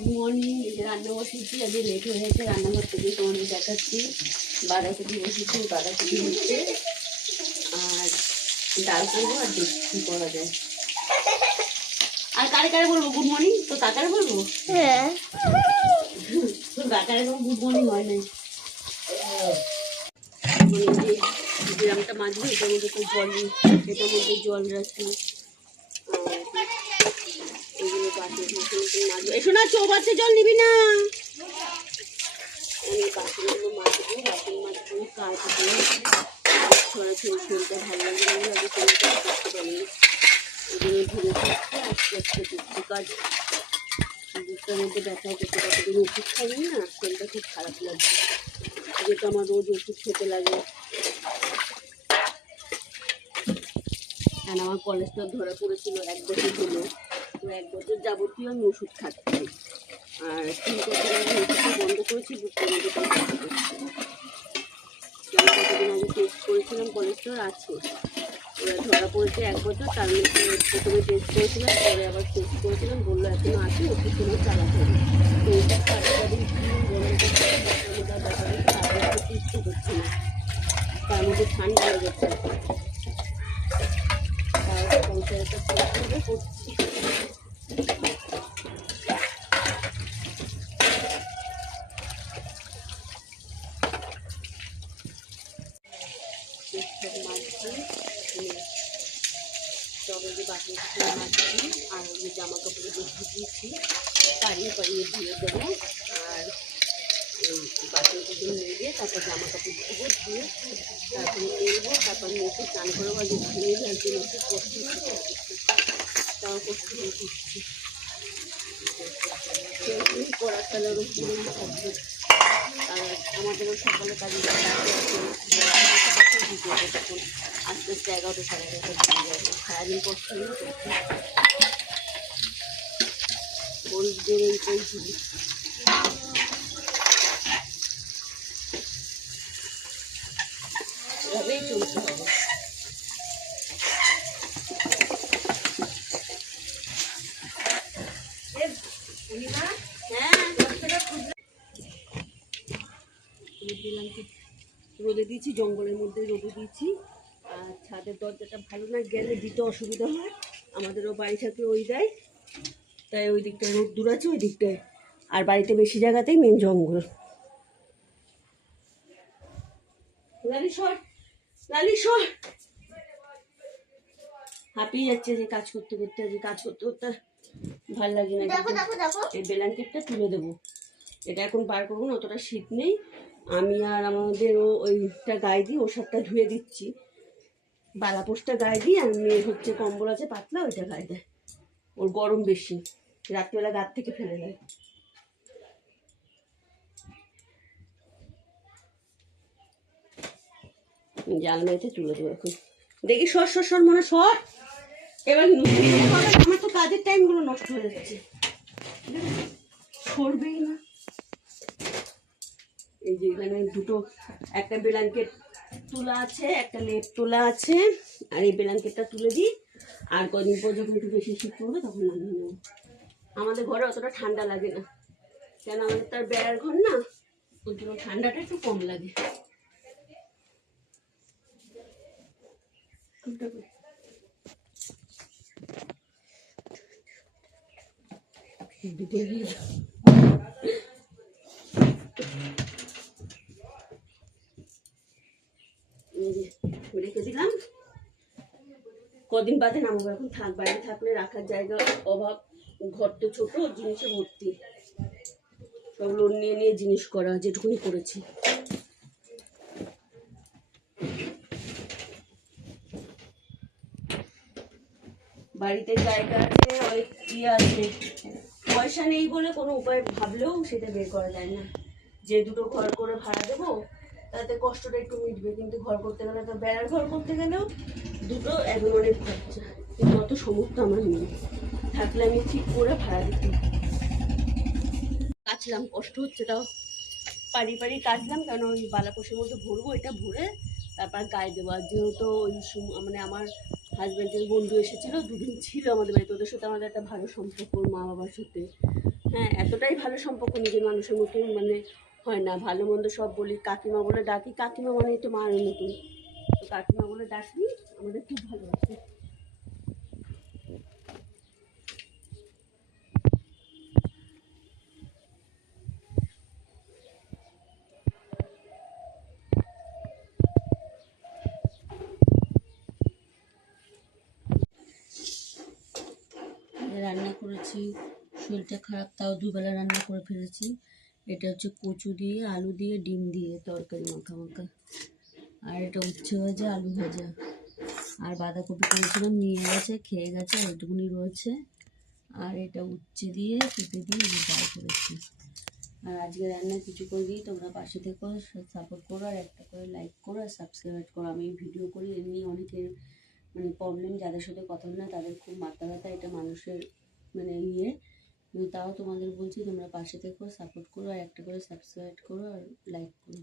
Good morning. এই যে রান্না বসেছি, আজকে লেট হয়ে গেছে, রান্নাঘর থেকে তোমাদের দেখাচ্ছি। বাঁধাকপি বসেছি, বাঁধাকপি হচ্ছে, আর ডাল করবো, আর দেখি কী করা যায়। আর কারে কারে বলবো গুড মর্নিং? তো কাকারে বলবো? হ্যাঁ, তোর কাকারে কোনো গুড মর্নিং হয় নাই। গ্রামটা মাজবো, এটার মধ্যে তো জল, এটার মধ্যে জল রাখি। এসো না, চৌবাচ্চা জল নিবি না। আমি বাসনগুলো মাজবো, বাসন মাজবো, কাজবো, ছড়াছড়ি খেলতে ভালো লাগে না, আমি কোনো কাজ করতে পারি না। ওই জন্য ধীরে থাকতে আস্তে আস্তে করছি কাজ। বুকটার মধ্যে ব্যথা করতে কতদিন ওষুধ খাইনি না, শরীরটা খুব খারাপ লাগছে। যেহেতু আমার রোজ ওষুধ খেতে লাগে, কারণ আমার কলেস্ট্রল ধরা পড়েছিল 1 বছর হলো। তো 1 বছর যাবতীয় আমি ওষুধ খাচ্ছি, আর 3 বছর আগে ওষুধটা বন্ধ করেছি। বুকটার মধ্যে কতদিন আগে টেস্ট করেছিলাম, কলেস্ট্রল আছে। ওরা ধরা পড়েছে 1 বছর, তার মধ্যে প্রথমে টেস্ট করেছিলাম, পরে আবার টেস্ট করেছিলাম, বললো এখনো আছে, ওষুধ কোনো চালাতে হবে। তো ওইটা সারাদিন বন্ধ করতে টেস্ট করছি না, তার মধ্যে ঠান্ডা লেগেছে। সংসারটা করছি। টবে বাসন মাজছি, আর ওই জামা কাপড়ে ধুয়েছি, পাড়িয়ে পাড়িয়ে ধুয়ে দেবো। আর ওই বাসন কাপড় মেরে তারপর জামা কাপড় ধুবো, ধুয়ে তারপরে মেলবো, তারপর মেয়েকে স্নান করবো। আর ধুয়ে একদিন একটু কষ্ট হচ্ছে, তাও কষ্ট হয়ে করছি। করার তালের উপরে থাকবে। আর আমাদেরও সকালে কাজে তখন আস্তে আস্তে 11টা সাড়ে 11টা বেজে যাবে। সারাদিন কষ্ট হয়ে হলুদের এইটাই ঝুলি। এভাবেই চলতে হবে। রোদে দিয়েছি, জঙ্গলের মধ্যে রোদে দিয়েছি। আর ছাদের দরজাটা ভালো না গেলে দিতে অসুবিধা হয়, আমাদেরও বাড়ি থাকে ওই দেয়, তাই ওই দিকটায় রোদ দূর আছে, ওই দিকটায়। আর বাড়িতে বেশি জায়গাতেই মেন জঙ্গল। হাঁপিয়ে যাচ্ছে যে কাজ করতে করতে, যে কাজ করতে করতে ভালো লাগে না। এই ব্ল্যাঙ্কেটটা তুলে দেবো, এটা এখন বার করবো না, অতটা শীত নেই। আমি আর আমাদেরও ওইটা গায়ে দিই, ওষুধটা ধুয়ে দিচ্ছি, বালাপোষটা গায়ে দিই। আর মেয়ের হচ্ছে কম্বল আছে পাতলা, ওইটা গায়ে দেয়, ওর গরম বেশি, রাত্রিবেলা গাছ থেকে ফেলে দেয়। জালনাইতে তুলে দেবো এখন। দেখি সর মনে সর। এবার আমার তো কাজের টাইমগুলো নষ্ট হয়ে যাচ্ছে, সরবেই না। এই যে এখানে দুটো, একটা ব্ল্যাঙ্কেট তোলা আছে, একটা লেপ তোলা আছে। আর এই ব্ল্যাঙ্কেটটা তুলে দিই, আর কদিন পর যখন একটু বেশি শীত পড়বে তখন নামিয়ে নেবো। আমাদের ঘরে অতটা ঠান্ডা লাগে না, কেন আমাদের তার বেড়ার ঘর না, ওর জন্য ঠান্ডাটা একটু কম লাগে। রেখে দিলাম, কদিন বাদে নামবো। এখন থাক, বাইরে থাকলে রাখার জায়গা অভাব, ঘর তো ছোট, জিনিসে ভর্তি, সব লোন নিয়ে নিয়ে জিনিস করা, যেটুকুনি করেছি। বাড়িতে জায়গা আছে, অনেক ইয়ে আছে, পয়সা নেই বলে কোনো উপায় ভাবলেও সেটা বের করা যায় না। যে দুটো ঘর করে ভাড়া দেবো তাতে কষ্টটা একটু মিটবে, কিন্তু ঘর করতে গেলে তো, বেড়ার ঘর করতে গেলেও দুটো এখন অনেক খরচা, কিন্তু অত সমর্থ আমার নেই, থাকলে আমি ঠিক করে ভাড়া দিতাম। কাচলাম, কষ্ট হচ্ছে, তাও পারি কাচলাম, কারণ ওই বালাপোষের মধ্যে ভরবো, এটা ভরে তারপর গায়ে দেবো। আর যেহেতু ওই মানে আমার হাজব্যান্ডের বন্ধু এসেছিলো, দুদিন ছিল আমাদের বাড়িতে। ওদের সাথে আমাদের একটা ভালো সম্পর্ক, মা বাবার সাথে। হ্যাঁ, এতটাই ভালো সম্পর্ক, নিজের মানুষের মতন মানে হয় না। ভালো মন্দ সব বলি, কাকিমা বলে ডাকি। কাকিমা মানে তো মার মতন, তো কাকিমা বলে ডাকি। আমাদের খুব ভালো আছে। রান্না করেছি, শরীরটা খারাপ তাও দুবেলা রান্না করে ফেলেছি। এটা হচ্ছে কচু দিয়ে, আলু দিয়ে, ডিম দিয়ে তরকারি মাখা মাখা। আর এটা উচ্ছে ভাজা, আলু ভাজা। আর বাঁধাকপি করেছিলাম, নিয়ে গেছে, খেয়ে গেছে, এইটুকুনি রয়েছে। আর এটা উচ্ছে দিয়ে, পেঁপে দিয়ে ডাল করেছি। আর আজকে রান্না কিছু করে দিই, তোমরা পাশে থেকো, সাপোর্ট করো, আর একটা করে লাইক করো আর সাবস্ক্রাইব করো। আমি ভিডিও করি, এমনি অনেকের মানে প্রবলেম, যাদের সাথে কথা না তাদের খুব মাথা ব্যথা, এটা মানুষের মানে তাও তোমাদের বলছি তোমরা পাশে থেকো, সাপোর্ট করো, আর একটা করে সাবস্ক্রাইব করো আর লাইক করো।